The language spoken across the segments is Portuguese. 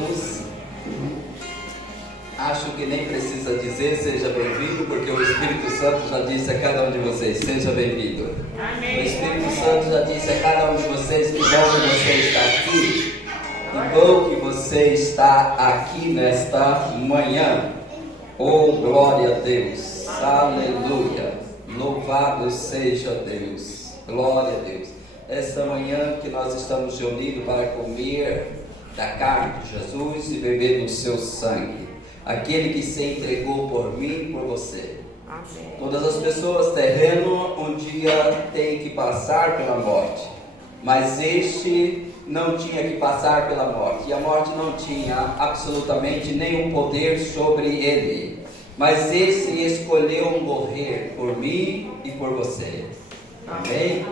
Jesus. Acho que nem precisa dizer seja bem-vindo, porque o Espírito Santo já disse a cada um de vocês, seja bem-vindo. O Espírito Santo já disse a cada um de vocês que bom que você está aqui. Que bom que você está aqui nesta manhã. Oh, glória a Deus. Aleluia. Louvado seja Deus. Glória a Deus. Esta manhã que nós estamos reunidos para comer da carne de Jesus e beber do seu sangue. Aquele que se entregou por mim e por você. Amém. Todas as pessoas terreno um dia têm que passar pela morte, mas este não tinha que passar pela morte, e a morte não tinha absolutamente nenhum poder sobre ele, mas esse escolheu morrer por mim e por você. Amém?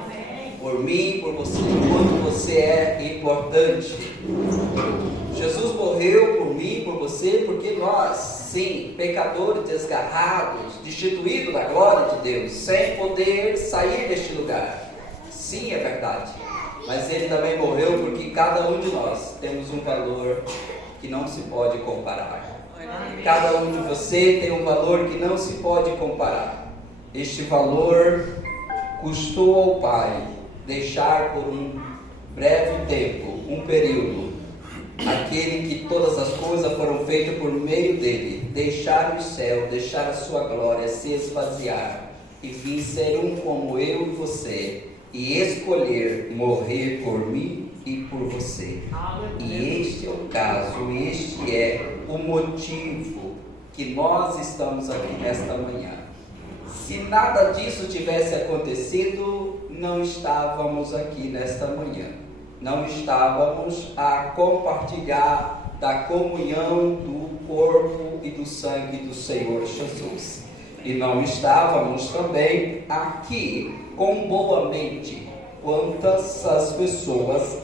Por mim e por você, quanto você é importante. Jesus morreu por mim e por você, porque nós, sim, pecadores desgarrados, destituídos da glória de Deus, sem poder sair deste lugar. Sim, é verdade. Mas Ele também morreu porque cada um de nós temos um valor que não se pode comparar. Cada um de você tem um valor que não se pode comparar. Este valor custou ao Pai deixar por um breve tempo, um período, aquele que todas as coisas foram feitas por meio dele, deixar o céu, deixar a sua glória, se esvaziar e vir ser um como eu e você, e escolher morrer por mim e por você. E este é o caso, este é o motivo que nós estamos aqui nesta manhã. Se nada disso tivesse acontecido, não estávamos aqui nesta manhã. Não estávamos a compartilhar da comunhão do corpo e do sangue do Senhor Jesus. E não estávamos também aqui com boa mente. Quantas as pessoas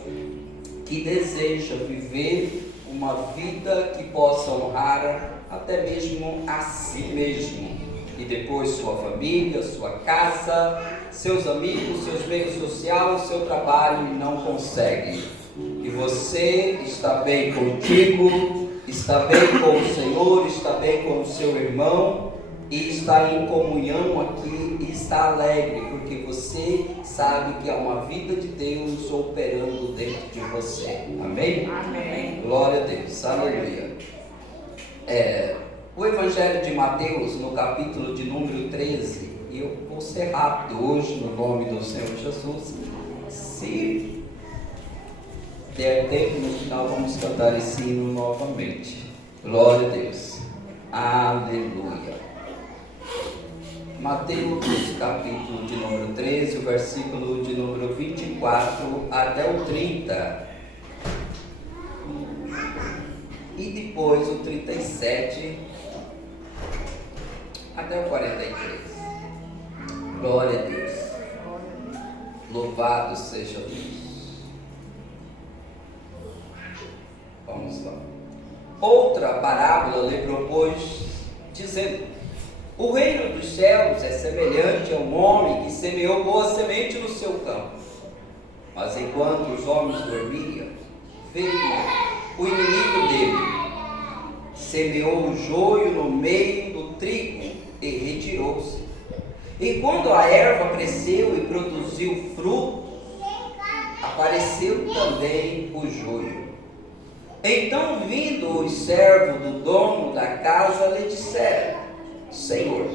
que desejam viver uma vida que possa honrar até mesmo a si mesmo, e depois sua família, sua casa, seus amigos, seus meios sociais, seu trabalho, e não consegue. E você está bem contigo, está bem com o Senhor, está bem com o seu irmão, e está em comunhão aqui, e está alegre, porque você sabe que há uma vida de Deus operando dentro de você. Amém? Amém. Glória a Deus. Aleluia. O Evangelho de Mateus, no capítulo de número 13, e eu vou ser rápido hoje, no nome do Senhor Jesus. Se der tempo, no final vamos cantar esse hino novamente. Glória a Deus. Aleluia. Mateus, capítulo de número 13, o versículo de número 24 até o 30. E depois o 37 até o 43. Glória a Deus. Louvado seja Deus. Vamos lá. Outra parábola lhe propôs, dizendo: o reino dos céus é semelhante a um homem que semeou boa semente no seu campo. Mas enquanto os homens dormiam, veio o inimigo dele, semeou o joio no meio do trigo e retirou-se. E quando a erva cresceu e produziu fruto, apareceu também o joio. Então, vindo os servos do dono da casa, lhe disseram: Senhor,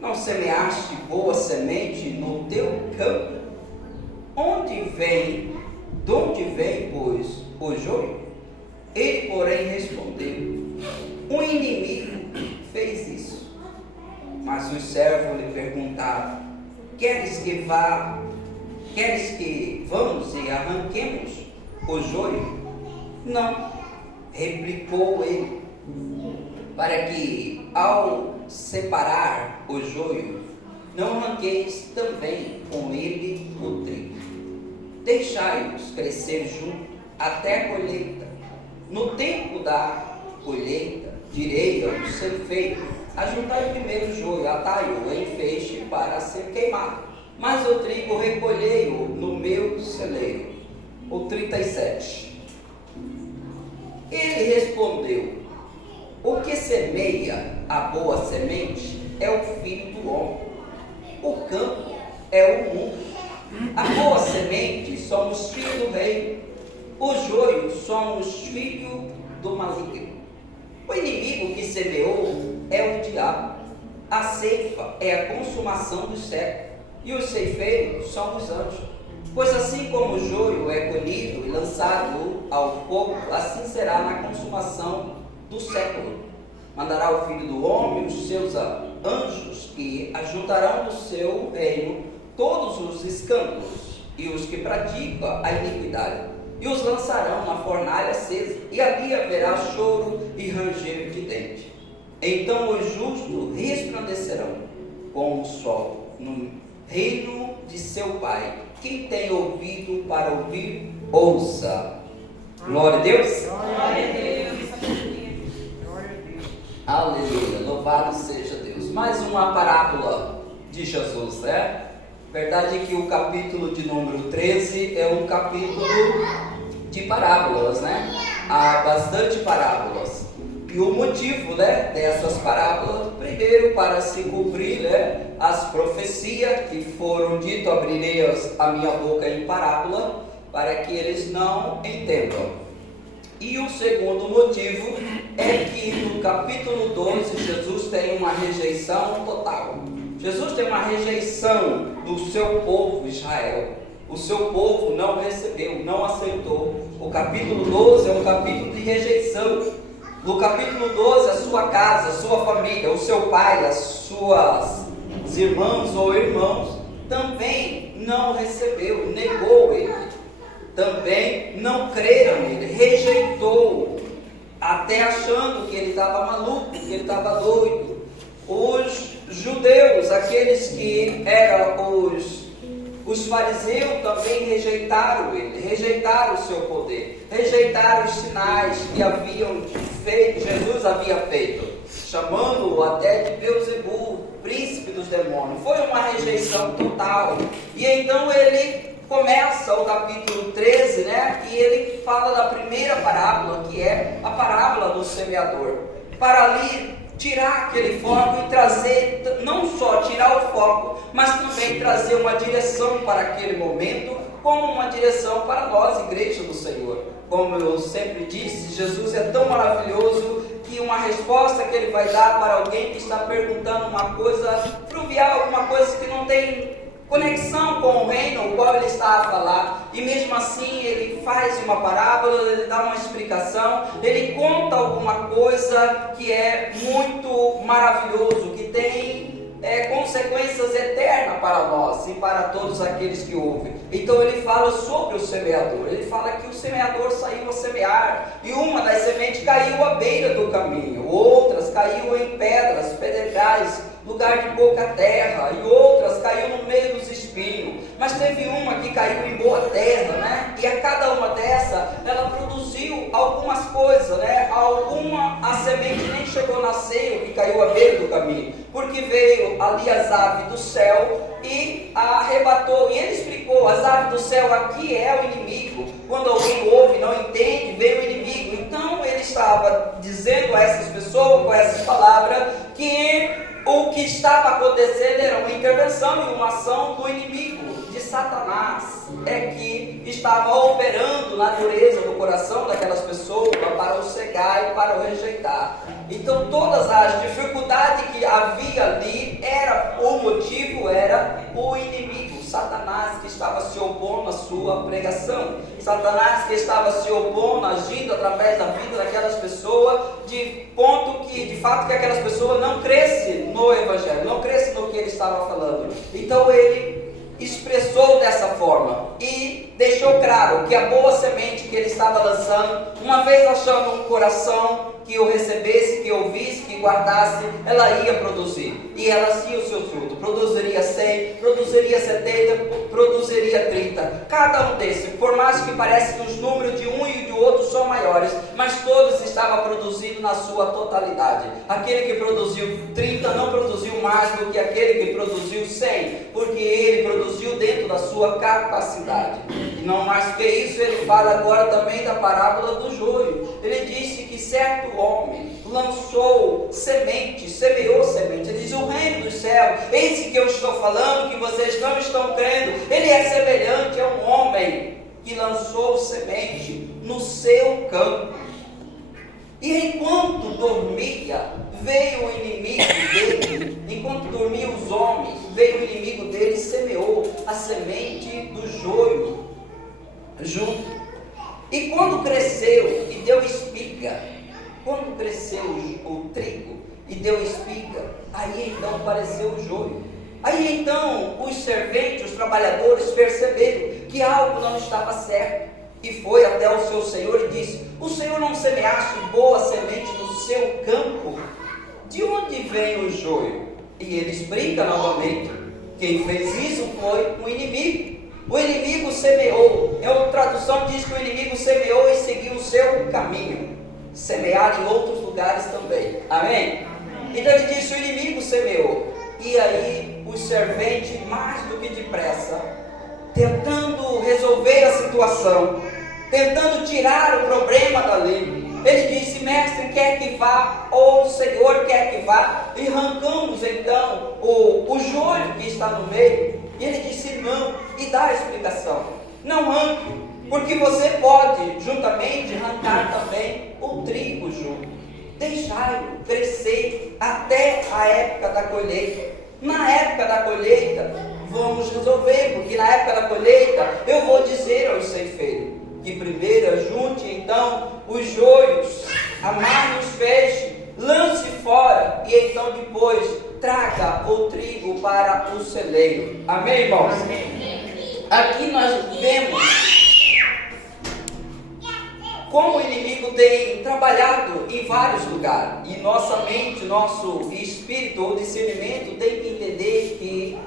não semeaste boa semente no teu campo? De onde vem, pois, o joio? Ele, porém, respondeu: um inimigo fez isso. Mas os servos lhe perguntaram: queres que vamos e arranquemos o joio? Não, replicou ele, para que ao separar o joio, não arranqueis também com ele o trigo. Deixai-os crescer junto até a colheita. No tempo da colheita, direi aos ceifeiros: ajuntai primeiro o joio, atai-o em feixe para ser queimado, mas o trigo recolhei-o no meu celeiro. O 37. Ele respondeu: o que semeia a boa semente é o Filho do Homem. O campo é o mundo. A boa semente somos filhos do rei. O joio somos filhos do maligno. O inimigo que semeou é o diabo. A ceifa é a consumação do século. E os ceifeiros são os anjos. Pois assim como o joio é colhido e lançado ao fogo, assim será na consumação do século. Mandará o Filho do Homem os seus anjos, que ajuntarão no seu reino todos os escândalos e os que praticam a iniquidade, e os lançarão na fornalha acesa, e ali haverá choro e ranger de dente. Então os justos resplandecerão como o sol no reino de seu Pai. Quem tem ouvido para ouvir, ouça. Glória a Deus. Glória a Deus. Aleluia, louvado seja Deus. Mais uma parábola de Jesus, né? Verdade é que o capítulo de número 13 é um capítulo de parábolas, né? Há bastante parábolas. E o motivo, né, dessas parábolas, primeiro para se cumprir, né, as profecias que foram dito, abrirei a minha boca em parábola, para que eles não entendam. E o segundo motivo é que no capítulo 12 Jesus tem uma rejeição total. Jesus tem uma rejeição do seu povo Israel. O seu povo não recebeu, não aceitou. O capítulo 12 é um capítulo de rejeição. No capítulo 12, a sua casa, a sua família, o seu pai, as suas irmãs ou irmãos também não recebeu, negou ele. Também não creram nele, rejeitou, até achando que ele estava maluco, que ele estava doido. Os judeus, aqueles que eram os fariseus, também rejeitaram ele, rejeitaram o seu poder, rejeitaram os sinais que haviam feito, Jesus havia feito, chamando-o até de Beelzebul, príncipe dos demônios. Foi uma rejeição total. E então ele começa o capítulo 13, né? E ele fala da primeira parábola, que é a parábola do semeador, para ali tirar aquele foco e trazer, não só tirar o foco, mas também trazer uma direção para aquele momento, como uma direção para nós, igreja do Senhor. Como eu sempre disse, Jesus é tão maravilhoso que uma resposta que ele vai dar para alguém que está perguntando uma coisa trivial, alguma coisa que não tem conexão com o reino, o qual ele está a falar, e mesmo assim ele faz uma parábola, ele dá uma explicação, ele conta alguma coisa que é muito maravilhoso, que tem consequências eternas para nós e para todos aqueles que ouvem. Então ele fala sobre o semeador, ele fala que o semeador saiu a semear, e uma das sementes caiu à beira do caminho, outras caiu em pedras, pedregais, lugar de pouca terra, e outras caiu no meio dos espinhos, mas teve uma que caiu em boa terra, né? E a cada uma dessa, ela produziu algumas coisas, né? A semente nem chegou a nascer, o que caiu à beira do caminho, porque veio ali as aves do céu e a arrebatou, e ele explicou, as aves do céu aqui é o inimigo, quando alguém ouve, não entende, veio o inimigo. Então ele estava dizendo a essas pessoas, com essas palavras, que o que estava acontecendo era uma intervenção e uma ação do inimigo, de Satanás, que estava operando na dureza do coração daquelas pessoas para o cegar e para o rejeitar. Então todas as dificuldades que havia ali, o motivo era o inimigo, Satanás, que estava se opondo à sua pregação, Satanás que estava se opondo, agindo através da vida daquelas pessoas, de ponto que, de fato, que aquelas pessoas não crescem no Evangelho, não crescem no que ele estava falando. Então ele expressou dessa forma e deixou claro que a boa semente que ele estava lançando, uma vez achando um coração que o recebesse, que ouvisse, que guardasse, ela ia produzir, e ela tinha o seu fruto, produziria 100, produziria 70, produziria 30, cada um desses, por mais que pareça que os números de um e de outro são maiores, mas todos estavam produzindo na sua totalidade. Aquele que produziu 30 não produziu mais do que aquele que produziu 100, porque ele produziu dentro da sua capacidade. E não mais que isso, ele fala agora também da parábola do joio. Ele diz certo homem lançou semente, semeou semente. Ele diz: o reino dos céus, esse que eu estou falando, que vocês não estão crendo, ele é semelhante a um homem que lançou semente no seu campo. E enquanto dormia, veio o inimigo dele. Enquanto dormiam os homens, veio o inimigo dele e semeou a semente do joio junto. E quando cresceu e deu espiga, quando cresceu o trigo e deu espiga, aí então apareceu o joio. Aí então os serventes, os trabalhadores perceberam que algo não estava certo. E foi até o seu senhor e disse: o senhor não semeaste boa semente no seu campo? De onde vem o joio? E ele explica novamente: quem fez isso foi o inimigo. O inimigo semeou. Em outra tradução diz que o inimigo semeou e seguiu o seu caminho. Semear em outros lugares também. Amém? Então ele disse: o inimigo semeou. E aí os serventes, mais do que depressa, tentando resolver a situação, tentando tirar o problema dali, ele disse: mestre, quer que vá? Ou o Senhor quer que vá? E arrancamos então o joio que está no meio. E ele disse: não, e dá a explicação: não arranque, porque você pode juntamente arrancar também o trigo junto. Deixai-o crescer até a época da colheita. Na época da colheita vamos resolver, porque na época da colheita eu vou dizer aos ceifeiros que primeiro junte então os joios, amarre os feixes, lance fora, e então depois traga o trigo para o celeiro. Amém, irmãos? Amém. Aqui nós vemos como o inimigo tem trabalhado em vários lugares, e nossa mente, nosso espírito ou discernimento tem que entender que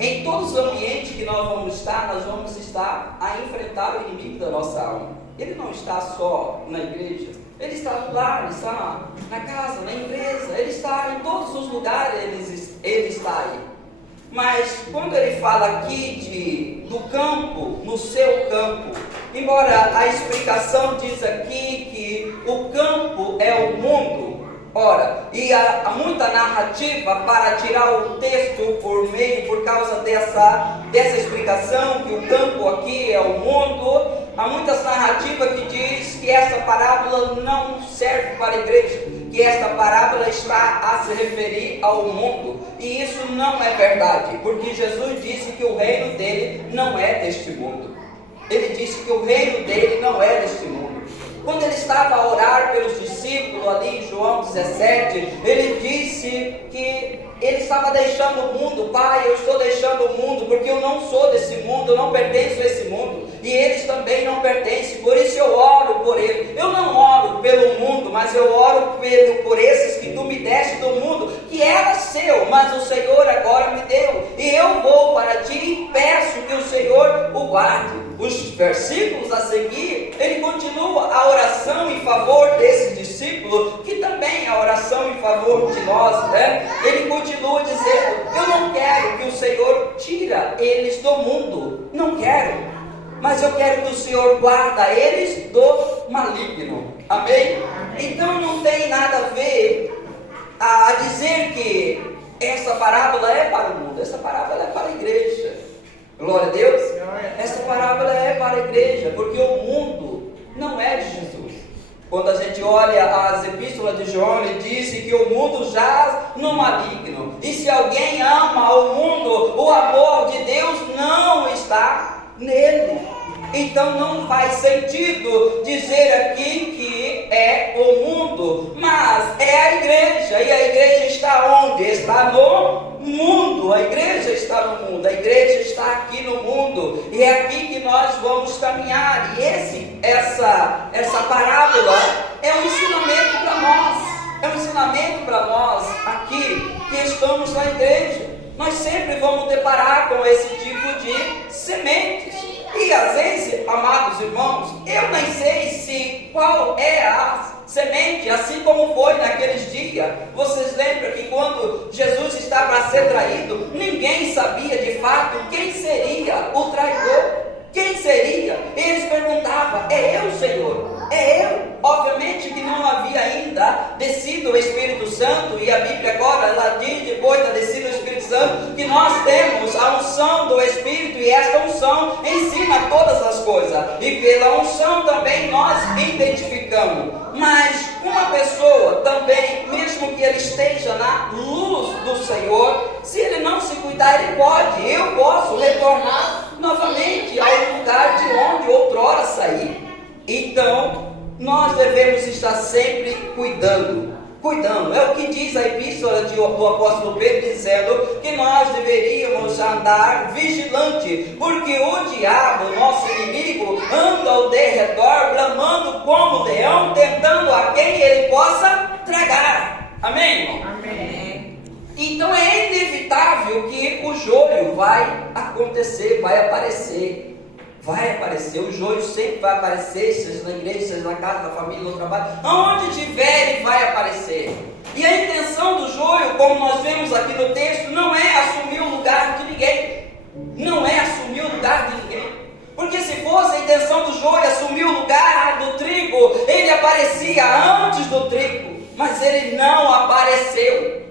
em todos os ambientes que nós vamos estar a enfrentar o inimigo da nossa alma. Ele não está só na igreja, ele está no lar, ele está na casa, na empresa, ele está em todos os lugares, ele está aí. Mas quando ele fala aqui do campo, no seu campo, embora a explicação diz aqui que o campo é o mundo, ora, e há muita narrativa para tirar o texto por meio, por causa dessa explicação, que o campo aqui é o mundo. Há muitas narrativas que diz que essa parábola não serve para a igreja, que esta parábola está a se referir ao mundo, e isso não é verdade, porque Jesus disse que o reino dele não é deste mundo. Ele disse que o reino dele não é deste mundo. Quando ele estava a orar pelos discípulos ali em João 17, ele disse que ele estava deixando o mundo. Pai, eu estou deixando o mundo porque eu não sou desse mundo, eu não pertenço a esse mundo, e eles também não pertencem, por isso eu oro por eles. Eu não oro pelo mundo, mas eu oro por esses que tu me deste do mundo, que era seu, mas o Senhor agora me deu, e eu vou para ti e peço que o Senhor o guarde. Os versículos a seguir, ele continua a oração em favor desses discípulos, que também é a oração em favor de nós, né? Ele continua dizendo: eu não quero que o Senhor tira eles do mundo, não quero, mas eu quero que o Senhor guarda eles do maligno. Amém? Então não tem nada a ver a dizer que essa parábola é para o mundo, essa parábola é para a igreja. Glória a Deus. Essa parábola é para a igreja, porque o mundo não é de Jesus. Quando a gente olha as epístolas de João, ele disse que o mundo jaz no maligno, e se alguém ama o mundo, o amor de Deus não está nele. Então não faz sentido dizer aqui que é o mundo, mas é a igreja, e a igreja está onde? Está no mundo. A igreja está no mundo, a igreja está aqui no mundo, e é aqui que nós vamos caminhar. E essa parábola é um ensinamento para nós, é um ensinamento para nós aqui que estamos na igreja. Nós sempre vamos deparar com esse tipo de sementes. E às vezes, amados irmãos, eu nem sei qual é a semente, assim como foi naqueles dias. Vocês lembram que quando Jesus estava a ser traído, ninguém sabia de fato quem seria o traidor. Quem seria? Eles perguntavam: é eu, Senhor? É eu? obviamente que não havia ainda descido o Espírito Santo, e a Bíblia agora, ela diz, depois da descida do Espírito Santo, que nós temos a unção do Espírito, e esta unção ensina todas as coisas, e pela unção também nós identificamos. Mas uma pessoa também, mesmo que ele esteja na luz do Senhor, se ele não se cuidar, eu posso retornar novamente ao lugar de onde outrora saí. Então, nós devemos estar sempre cuidando. É o que diz a epístola do apóstolo Pedro, dizendo que nós deveríamos andar vigilante, porque o diabo, nosso inimigo, anda ao derredor, bramando como leão, tentando a quem ele possa tragar. Amém, irmão? Amém. Então é inevitável que o joio vai acontecer, vai aparecer. O joio sempre vai aparecer, seja na igreja, seja na casa, na família, no trabalho, aonde tiver ele vai aparecer. E a intenção do joio, como nós vemos aqui no texto, não é assumir o lugar de ninguém. Porque se fosse a intenção do joio assumir o lugar do trigo, ele aparecia antes do trigo, mas ele não apareceu.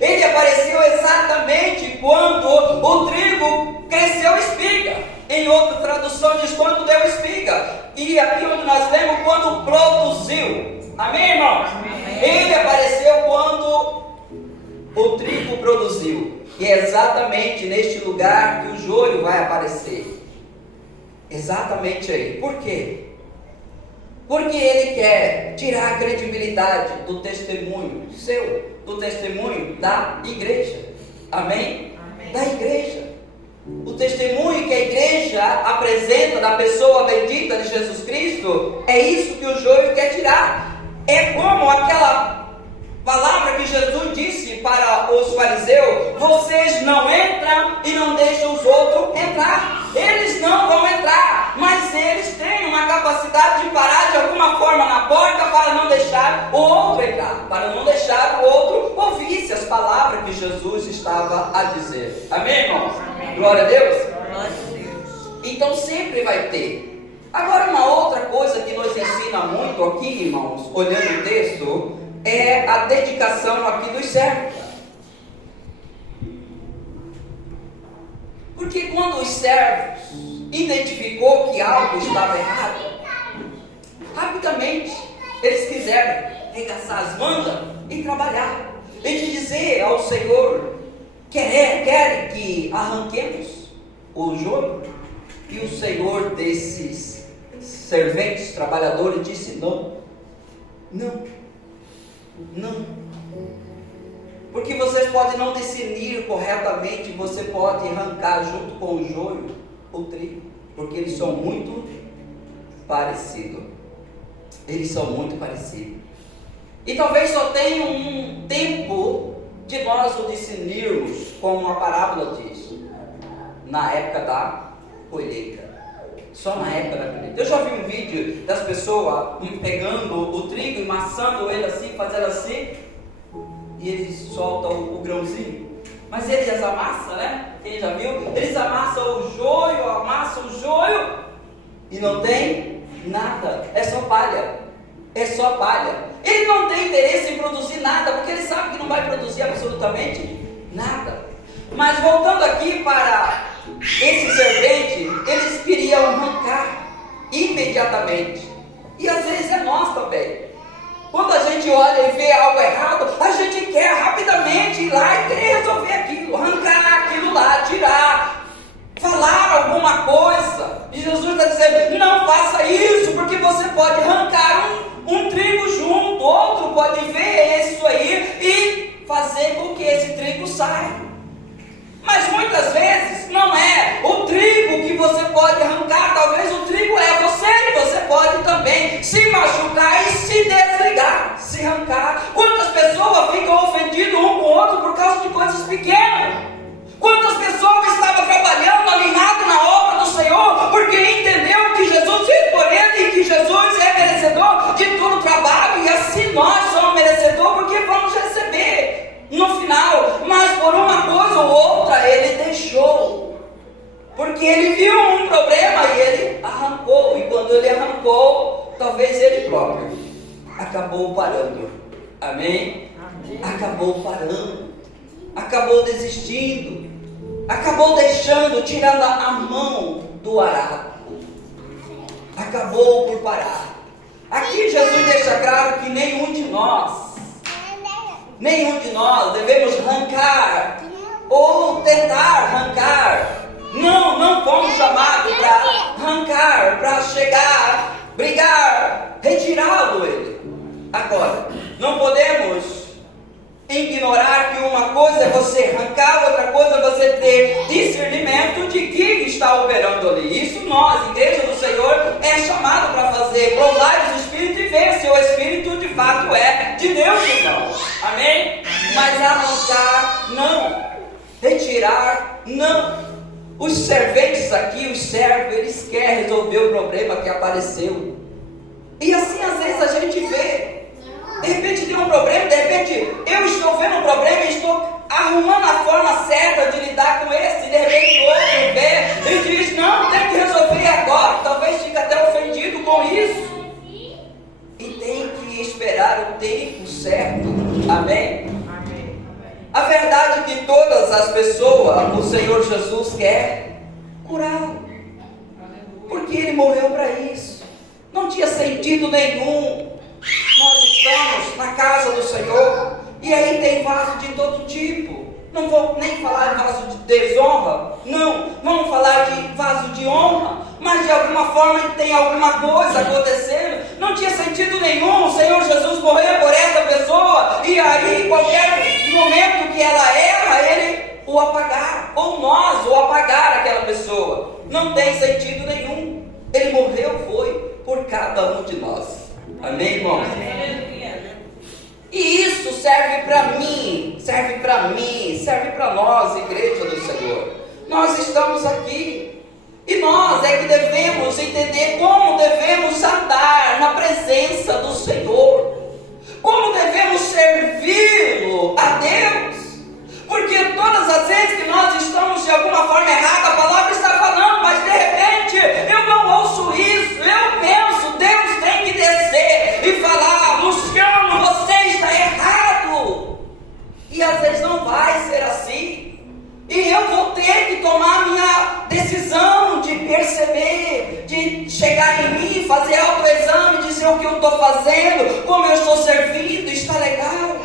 Ele apareceu exatamente quando o trigo cresceu espiga. Em outra tradução diz quando deu espiga. E aqui onde nós lemos, quando produziu. Amém, irmãos? Amém. Ele apareceu quando o trigo produziu. E é exatamente neste lugar que o joio vai aparecer. Exatamente aí. Por quê? Porque ele quer tirar a credibilidade do testemunho seu, do testemunho da igreja. Amém? Amém. Da igreja. O testemunho que a igreja apresenta da pessoa bendita de Jesus Cristo, é isso que o joio quer tirar. É como aquela palavra que Jesus disse para os fariseus: vocês não entram e não deixam os outros entrar. Eles não vão entrar, mas eles têm uma capacidade de parar de alguma forma na porta para não deixar o outro entrar, para não deixar o outro ouvisse as palavras que Jesus estava a dizer. Amém, irmãos? Amém. Glória a Deus. Glória a Deus. Então sempre vai ter. Agora, uma outra coisa que nos ensina muito aqui, irmãos, olhando o texto, é a dedicação aqui dos servos. Porque quando os servos identificou que algo estava errado, rapidamente eles quiseram arregaçar as mangas e trabalhar, e de dizer ao Senhor: querem que arranquemos o joio? E o Senhor desses serventes, trabalhadores, disse: não. Porque vocês podem não discernir corretamente, você pode arrancar junto com o joio o trigo, porque eles são muito parecidos. E talvez só tenha um tempo de nós o discernirmos, como a parábola diz, na época da colheita. Só na época da colheita. Eu já vi um vídeo das pessoas pegando o trigo e amassando ele assim, fazendo assim, e eles soltam o grãozinho. Mas eles amassam, né? Quem já viu? Eles amassam o joio e não tem nada. É só palha. Ele não tem interesse em produzir nada, porque ele sabe que não vai produzir absolutamente nada. Mas voltando aqui para esse servente, eles queriam arrancar imediatamente. E às vezes é nós também. Quando a gente olha e vê algo errado, a gente quer rapidamente ir lá e querer resolver aquilo, arrancar aquilo lá, tirar, falar alguma coisa. E Jesus está dizendo: não faça isso, porque você pode arrancar um trigo junto, outro pode ver isso aí e fazer com que esse trigo saia. Mas muitas vezes não é o trigo que você pode arrancar, talvez o trigo é você, e você pode também se machucar e se desligar, se arrancar. Quantas pessoas ficam ofendidas um com o outro por causa de coisas pequenas? Quantas pessoas estavam trabalhando alinhado na obra do Senhor, porque entendeu que Jesus fez por ele e que Jesus é merecedor de todo o trabalho, e assim nós somos merecedores, porque vamos receber no final. Mas por uma coisa ou outra ele deixou, porque ele viu um problema e ele arrancou. E quando ele arrancou, talvez ele próprio acabou parando. Amém? Acabou parando, acabou desistindo, acabou deixando, tirando a mão do arado, acabou por parar. Aqui Jesus deixa claro que nenhum de nós devemos arrancar ou tentar arrancar. Não fomos chamados para arrancar, para chegar, brigar, retirá-lo ele. Agora, não podemos ignorar que uma coisa é você arrancar, outra coisa é você ter discernimento de quem está operando ali. Isso nós, igreja do Senhor, é chamado para fazer, provar os Espíritos e ver se o Espírito de fato é de Deus ou não. Amém? Mas arrancar, não. Retirar, não. Os serventes aqui, os servos, eles querem resolver o problema que apareceu. E assim às vezes a gente vê. De repente tem um problema, de repente eu estou vendo um problema e estou arrumando a forma certa de lidar com esse. De repente o outro vê e diz, não, tem que resolver agora. Talvez fique até ofendido com isso. E tem que esperar o tempo certo. Amém? A verdade é que todas as pessoas, o Senhor Jesus quer curar. Porque Ele morreu para isso. Não tinha sentido nenhum. Nós estamos na casa do Senhor. E aí tem vaso de todo tipo. Não vou nem falar de vaso de desonra. Não, vamos falar de vaso de honra. Mas de alguma forma tem alguma coisa acontecendo. Não tinha sentido nenhum o Senhor Jesus morrer por essa pessoa. E aí, qualquer momento que ela erra, Ele o apagar. Ou nós o apagar aquela pessoa. Não tem sentido nenhum. Ele morreu, foi por cada um de nós. Amém, irmãos? E isso serve para mim, serve para nós, igreja do Senhor. Nós estamos aqui e nós é que devemos entender como devemos andar na presença do Senhor, como devemos servi-lo a Deus, porque todas as vezes que nós estamos de alguma forma errada, a palavra está falando, mas de repente eu não ouço isso, eu penso, Deus tem que descer e falar, Luciano, você está errado. E às vezes não vai ser assim. E eu vou ter que tomar a minha decisão de perceber, de chegar em mim, fazer autoexame, dizer o que eu estou fazendo, como eu estou servindo, está legal.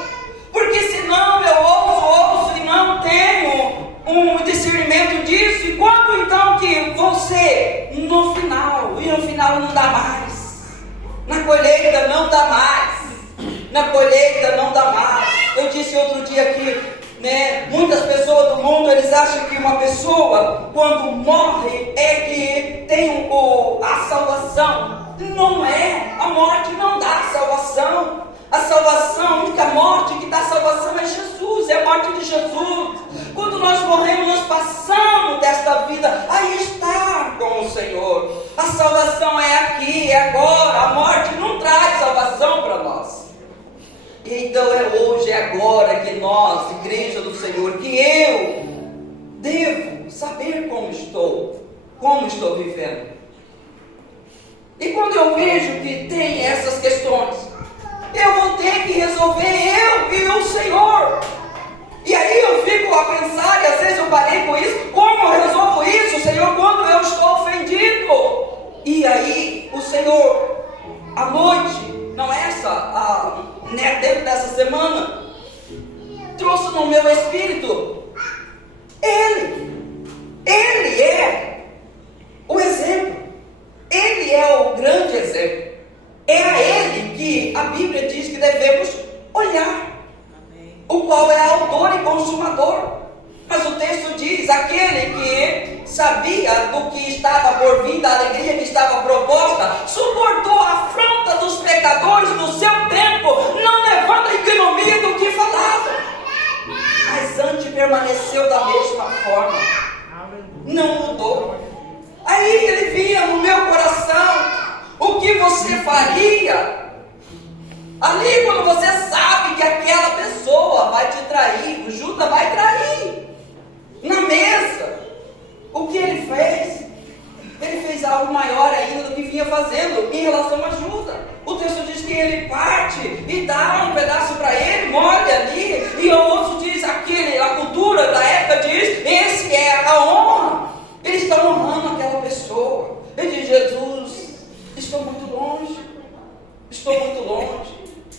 Porque senão eu ouço e não tenho um discernimento disso. E quando então que você, no final, e no final não dá mais, na colheita não dá mais, na colheita não dá mais. Eu disse outro dia que, muitas pessoas do mundo, eles acham que uma pessoa, quando morre, é que tem a salvação. Não é, a morte não dá salvação. A salvação, a única morte que dá salvação é Jesus, é a morte de Jesus. Quando nós morremos, nós passamos desta vida a estar com o Senhor. A salvação é aqui, é agora. A morte não traz salvação para nós. Então é hoje, é agora que nós, igreja do Senhor, que eu devo saber como estou vivendo. E quando eu vejo que tem essas questões, eu vou ter que resolver eu e o Senhor. E aí eu fico a pensar, e às vezes eu parei com isso, como eu resolvo isso, Senhor, quando eu estou ofendido? E aí o Senhor, à noite, não dentro dessa semana, trouxe no meu espírito, Ele é o exemplo, Ele é o grande exemplo. É a Ele que a Bíblia diz que devemos olhar, o qual é autor e consumador. Mas o texto diz, aquele que sabia do que estava por vir, da alegria que estava proposta, suportou a afronta dos pecadores no seu tempo, não levando a ignomia do que falava, mas antes permaneceu da mesma forma, não mudou. Aí ele via no meu coração o que você faria ali quando você sabe que aquela pessoa vai te trair, o Judas vai trair na mesa. O que ele fez? Ele fez fez algo maior ainda do que vinha fazendo em relação à ajuda. O texto diz que ele parte e dá um pedaço para ele, molha ali, e o outro diz aquele, a cultura da época diz, esse é a honra. Ele está honrando aquela pessoa. Ele diz, Jesus, estou muito longe.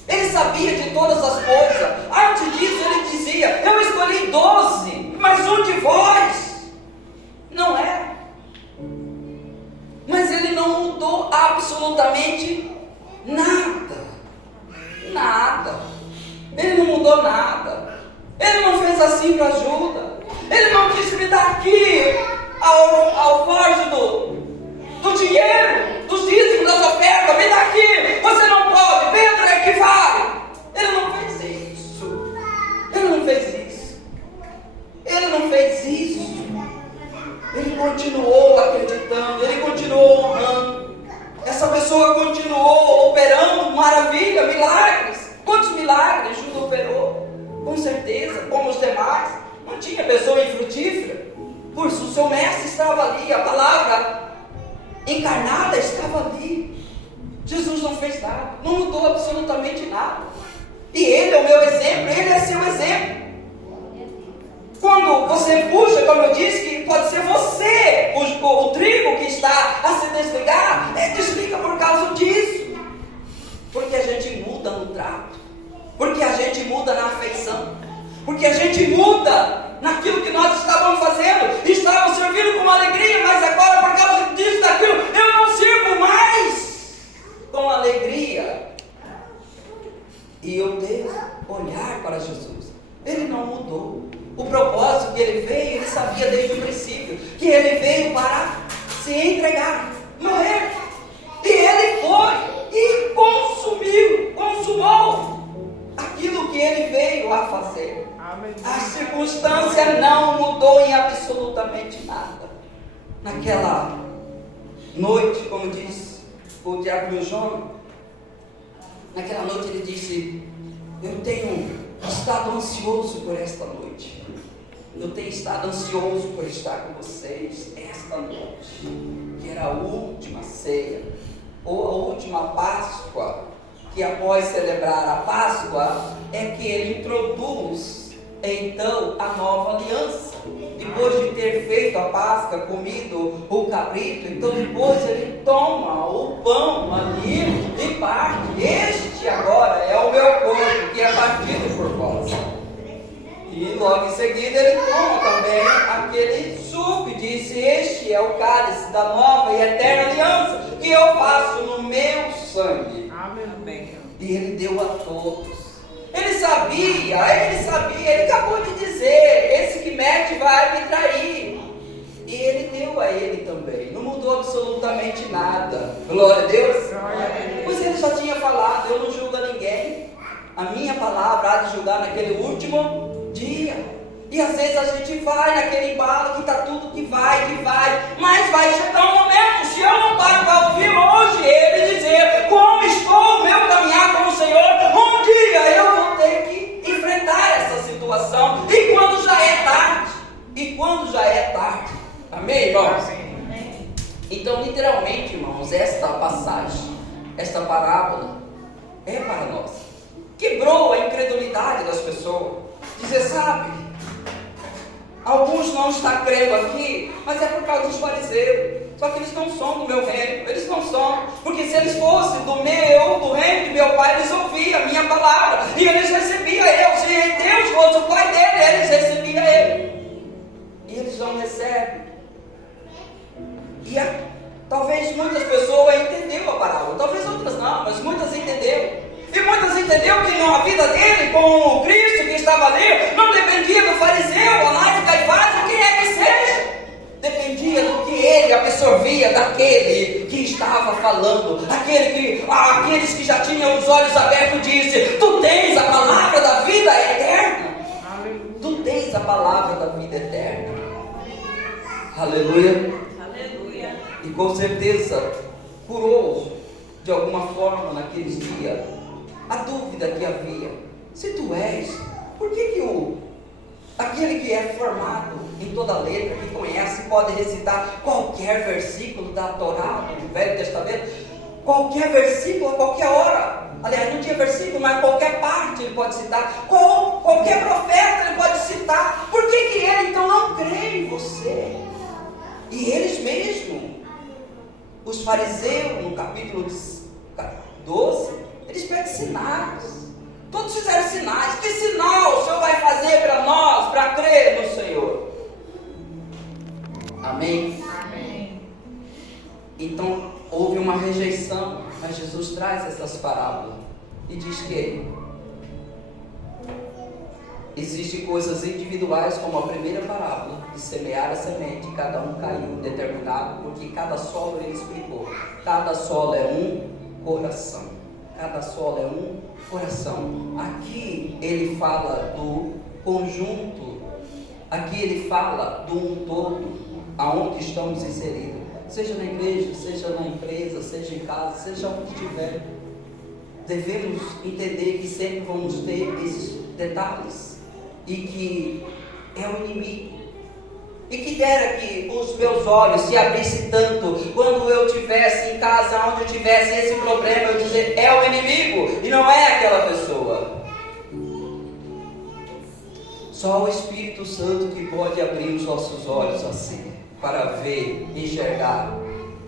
Ele sabia de todas as coisas. Antes disso ele dizia, eu escolhi 12, mas um de vós não é. Mas ele não mudou absolutamente nada. Ele não mudou nada. Ele não fez assim para ajuda. Ele não disse, me dá aqui ao fardo do dinheiro, dos dízimos, das ofertas, me dá aqui. Você não pode, Pedro é que vai. Ele não fez isso. Ele continuou acreditando, ele continuou honrando. Essa pessoa continuou operando maravilha, milagres. Quantos milagres Judas operou? Com certeza, como os demais. Não tinha pessoa infrutífera. Por isso o seu mestre estava ali, a palavra encarnada estava ali. Jesus não fez nada, não mudou absolutamente nada. E ele é o meu exemplo, ele é seu exemplo. Quando você puxa, como eu disse, que pode ser você, o trigo que está a se desligar, desliga por causa disso. Porque a gente muda no trato, porque a gente muda na afeição, porque a gente muda naquilo que nós estávamos fazendo. Estávamos servindo com alegria, mas agora por causa disso, daquilo, eu não sirvo mais com alegria. E eu devo olhar para Jesus. Ele não mudou. O propósito que ele veio, ele sabia desde o princípio, que ele veio para se entregar, morrer. E ele foi e consumou aquilo que ele veio a fazer. Amém. A circunstância não mudou em absolutamente nada. Naquela noite, como diz o diácono João, naquela noite ele disse, eu tenho estado ansioso por esta noite. Eu tenho estado ansioso por estar com vocês esta noite, que era a última ceia, ou a última Páscoa, que após celebrar a Páscoa, é que ele introduz, então, a nova aliança. Depois de ter feito a Páscoa, comido o cabrito, então depois ele toma o pão ali e parte. Este agora é o meu corpo, que é partido por vós. E logo em seguida ele toma também aquele suco e disse, este é o cálice da nova e eterna aliança, que eu faço no meu sangue. Amém. E ele deu a todos. Ele sabia, ele acabou de dizer, esse que mete vai me trair. E ele deu a ele também, não mudou absolutamente nada. Glória a Deus. Pois ele já tinha falado, eu não julgo a ninguém. A minha palavra há de julgar naquele último dia. E às vezes a gente vai naquele embalo que está tudo que vai, mas vai chegar um momento, se eu não paro para ouvir hoje ele dizer como estou o meu caminhar com o Senhor, um dia eu vou ter que enfrentar essa situação, e quando já é tarde, amém, irmãos? Então literalmente, irmãos, esta passagem, esta parábola é para nós, quebrou a incredulidade das pessoas, dizer, sabe, alguns não estão crendo aqui, mas é por causa dos fariseus. Só que eles não são do meu reino, eles não são. Porque se eles fossem do reino de meu pai, eles ouviam a minha palavra e eles recebiam eu. Se Deus fosse o pai dele, eles recebiam ele. E eles não recebem. E talvez muitas pessoas entenderam a palavra, talvez outras não, mas muitas entenderam. E muitas entenderam que a vida dele com o Cristo que estava ali não dependia do fariseu, Anás e Caifás, ou quem é que seja. Dependia do que ele absorvia daquele que estava falando, aqueles que já tinham os olhos abertos, disse, tu tens a palavra da vida eterna. Tu tens a palavra da vida eterna. Aleluia. Aleluia. E com certeza curou de alguma forma naqueles dias a dúvida que havia. Se tu és, por que Aquele que é formado em toda letra, que conhece, pode recitar qualquer versículo da Torá, do Velho Testamento, qualquer versículo, a qualquer hora. Aliás, não tinha versículo, mas qualquer parte ele pode citar, qualquer profeta ele pode citar. Por que ele então não crê em você? E eles mesmos, os fariseus, no capítulo 12, eles pedem sinais. Todos fizeram sinais. Que sinal o Senhor vai fazer para nós, para crer no Senhor? Amém? Amém. Então, houve uma rejeição, mas Jesus traz essas parábolas e diz que existem coisas individuais, como a primeira parábola, de semear a semente, cada um caiu determinado, porque cada solo, ele explicou, cada solo é um coração. Cada solo é um coração. Aqui ele fala do conjunto, aqui ele fala do um todo, aonde estamos inseridos, seja na igreja, seja na empresa, seja em casa, seja onde estiver. Devemos entender que sempre vamos ter esses detalhes e que é o inimigo. E que dera que os meus olhos se abrissem tanto quando eu estivesse em casa, onde eu tivesse esse problema, eu dizer, é o inimigo e não é aquela pessoa. Só o Espírito Santo que pode abrir os nossos olhos assim, para ver, enxergar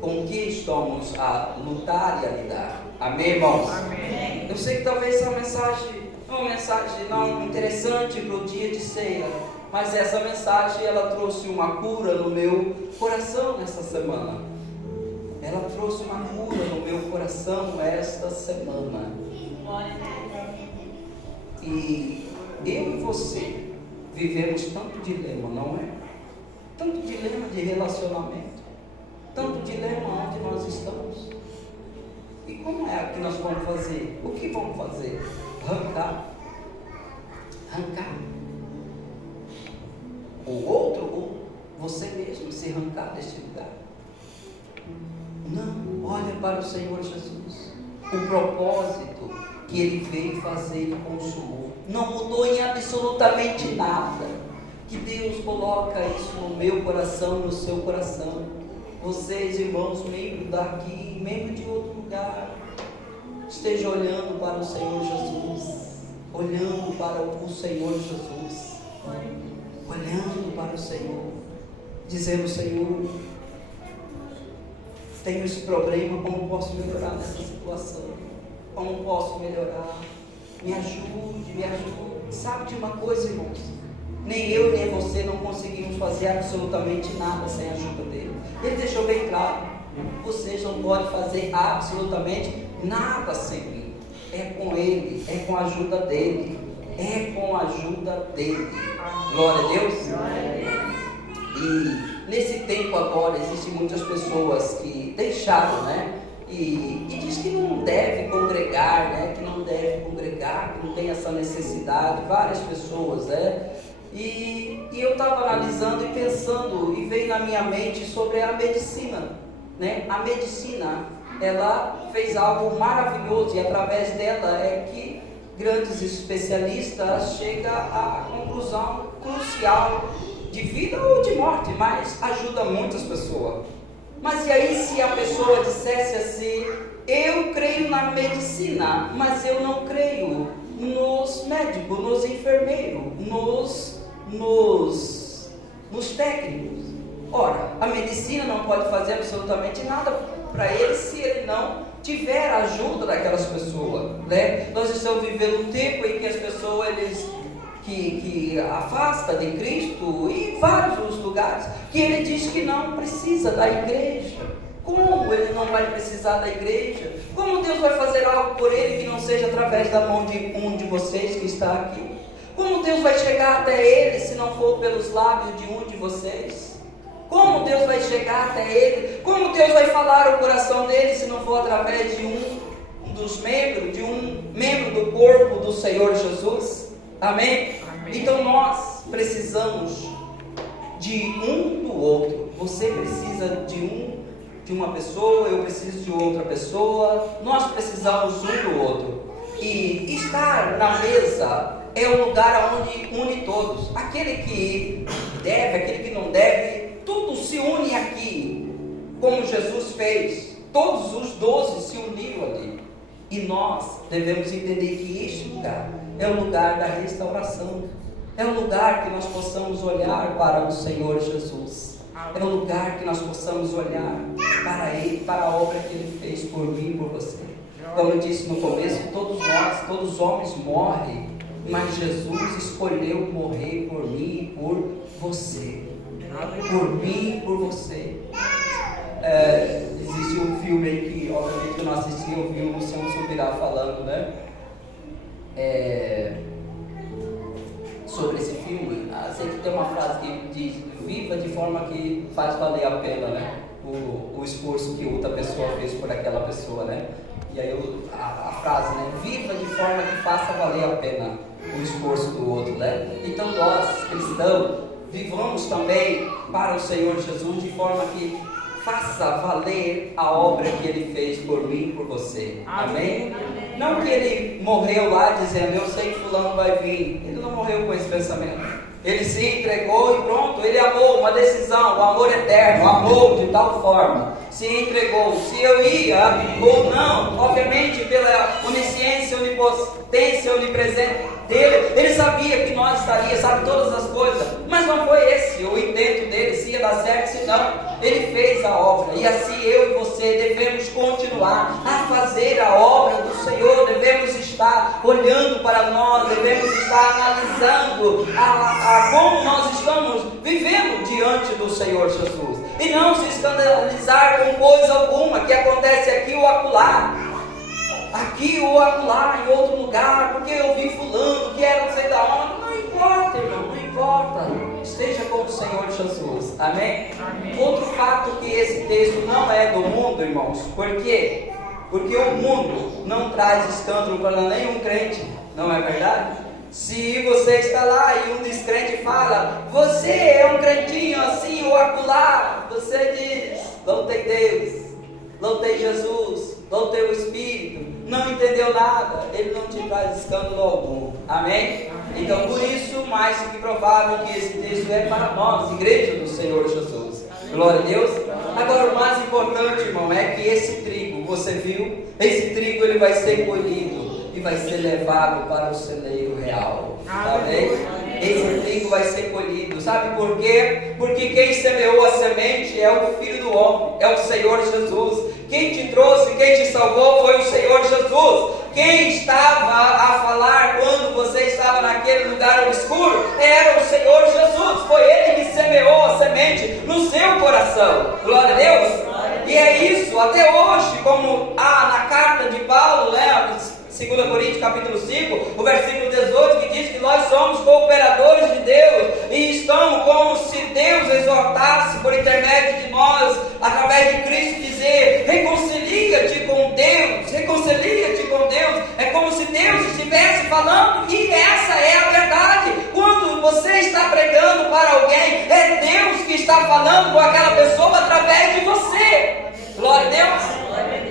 com que estamos a lutar e a lidar. Amém, irmãos? Amém. Eu sei que talvez essa mensagem é uma mensagem não interessante para o dia de ceia, mas essa mensagem, ela trouxe uma cura no meu coração nessa semana. Ela trouxe uma cura no meu coração esta semana. E eu e você vivemos tanto dilema, não é? Tanto dilema de relacionamento, tanto dilema onde nós estamos. E como é que nós vamos fazer? O que vamos fazer? Arrancar. O outro, ou você mesmo, se arrancar deste lugar. Não, olha para o Senhor Jesus. O propósito que Ele veio fazer e consumou. Não mudou em absolutamente nada. Que Deus coloca isso no meu coração, no seu coração. Vocês, irmãos, membros daqui, membros de outro lugar, estejam olhando para o Senhor Jesus. Olhando para o Senhor Jesus. Olhando para o Senhor, dizendo, Senhor, tenho esse problema, como posso melhorar nessa situação? Como posso melhorar? Me ajude. Sabe de uma coisa, irmãos? Nem eu nem você não conseguimos fazer absolutamente nada sem a ajuda dele. Ele deixou bem claro, vocês não podem fazer absolutamente nada sem mim. É com ele, é com a ajuda dele. É com a ajuda dele. Glória a Deus. E nesse tempo agora existem muitas pessoas que deixaram, né? E diz que não deve congregar, né? Que não deve congregar, que não tem essa necessidade. Várias pessoas, né? E eu estava analisando e pensando, e veio na minha mente sobre a medicina, né? A medicina, ela fez algo maravilhoso e através dela é que grandes especialistas chegam à conclusão crucial de vida ou de morte, mas ajuda muitas pessoas. Mas e aí se a pessoa dissesse assim, eu creio na medicina, mas eu não creio nos médicos, nos enfermeiros, nos técnicos. Ora, a medicina não pode fazer absolutamente nada para ele se ele não tiver a ajuda daquelas pessoas, né? Nós estamos vivendo um tempo em que as pessoas que afasta de Cristo em vários lugares, que ele diz que não precisa da igreja. Como ele não vai precisar da igreja? Como Deus vai fazer algo por ele que não seja através da mão de um de vocês que está aqui? Como Deus vai chegar até ele se não for pelos lábios de um de vocês? Como Deus vai chegar até ele? Como Deus vai falar ao coração dele se não for através de um dos membros, de um membro do corpo do Senhor Jesus? Amém? Então nós precisamos de um do outro. Você precisa de uma pessoa, eu preciso de outra pessoa. Nós precisamos um do outro. E estar na mesa é o lugar onde une todos. Aquele que deve, aquele que não deve, tudo se une aqui, como Jesus fez. Todos os 12 se uniram ali. E nós devemos entender que este lugar é o lugar da restauração. É um lugar que nós possamos olhar para o Senhor Jesus. É um lugar que nós possamos olhar para Ele, para a obra que Ele fez por mim e por você. Como eu disse no começo, todos nós, todos os homens morrem, mas Jesus escolheu morrer por mim e por você. Por mim e por você. Existe um filme aí que, obviamente, que eu não assisti, eu vi o Luciano Subirá falando, né? Sobre esse filme. Sempre tem uma frase que diz: viva de forma que faz valer a pena, né? O esforço que outra pessoa fez por aquela pessoa, né? E aí a frase, né? Viva de forma que faça valer a pena o esforço do outro, né? Então nós, cristãos, vivamos também para o Senhor Jesus de forma que faça valer a obra que Ele fez por mim e por você. Amém? Não que Ele morreu lá dizendo: eu sei que fulano vai vir. Ele não morreu com esse pensamento. Ele se entregou e pronto. Ele amou, uma decisão, o amor eterno, amou de tal forma, se entregou. Se eu ia ou não, obviamente pela onisciência, onipotência, onipresente dele, Ele sabia que nós estaríamos, sabe todas as coisas, mas não foi esse o intento dele, se ia dar certo, se não. Ele fez a obra, e assim eu e você devemos continuar a fazer a obra do Senhor. Devemos estar olhando para nós, devemos estar analisando como nós estamos vivendo diante do Senhor Jesus, e não se escandalizar com coisa alguma que acontece aqui ou acolá, em outro lugar, porque eu vi fulano que era não sei da onde. Não importa, irmão, não importa. Esteja com o Senhor Jesus. Amém? Amém. Outro fato que esse texto não é do mundo, irmãos. Por quê? Porque o mundo não traz escândalo para nenhum crente. Não é verdade? Se você está lá e um descrente fala: você é um crentinho assim ou acolá, você diz: não tem Deus, não tem Jesus, não tem o Espírito, não entendeu nada. Ele não te traz escândalo algum. Amém? Então, por isso, mais que provável que esse texto é para nós, igreja do Senhor Jesus. Glória a Deus. Agora, o mais importante, irmão, é que esse trigo, você viu? Esse trigo, ele vai ser colhido e vai ser levado para o celeiro real. Amém? Esse trigo vai ser colhido. Sabe por quê? Porque quem semeou a semente é o Filho do Homem, é o Senhor Jesus. Quem te trouxe, quem te salvou foi o Senhor Jesus. Quem estava a falar quando você estava naquele lugar obscuro era o Senhor Jesus. Foi Ele que semeou a semente no seu coração. Glória a Deus. E é isso, até hoje, como na carta de Paulo, né? 2 Coríntios capítulo 5, o versículo 18, que diz que nós somos cooperadores de Deus, e estamos como se Deus exortasse por intermédio de nós, através de Cristo, dizer: reconcilia-te com Deus, reconcilia-te com Deus. É como se Deus estivesse falando, e essa é a verdade. Quando você está pregando para alguém, é Deus que está falando com aquela pessoa através de você. Glória a Deus.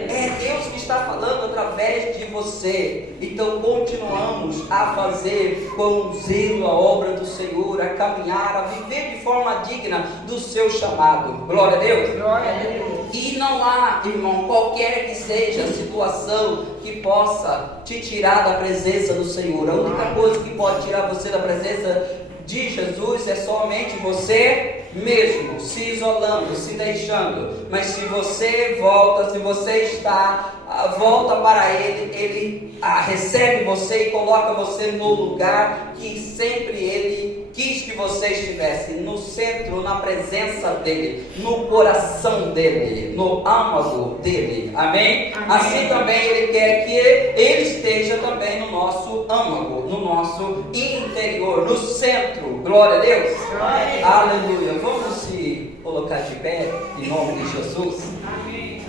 É Deus que está falando através de você. Então continuamos a fazer com zelo a obra do Senhor, a caminhar, a viver de forma digna do seu chamado. Glória a Deus. Glória a Deus. E não há, irmão, qualquer que seja a situação que possa te tirar da presença do Senhor. A única coisa que pode tirar você da presença de Jesus é somente você mesmo, se isolando, se deixando. Mas se você volta, se você volta para Ele, Ele recebe você e coloca você no lugar que sempre Ele quis que você estivesse, no centro, na presença dEle, no coração dEle, no âmago dEle. Amém? Amém. Assim também Ele quer que Ele esteja também no nosso âmago, no nosso interior, no centro. Glória a Deus. Glória. Aleluia. Vamos se colocar de pé em nome de Jesus. Amém.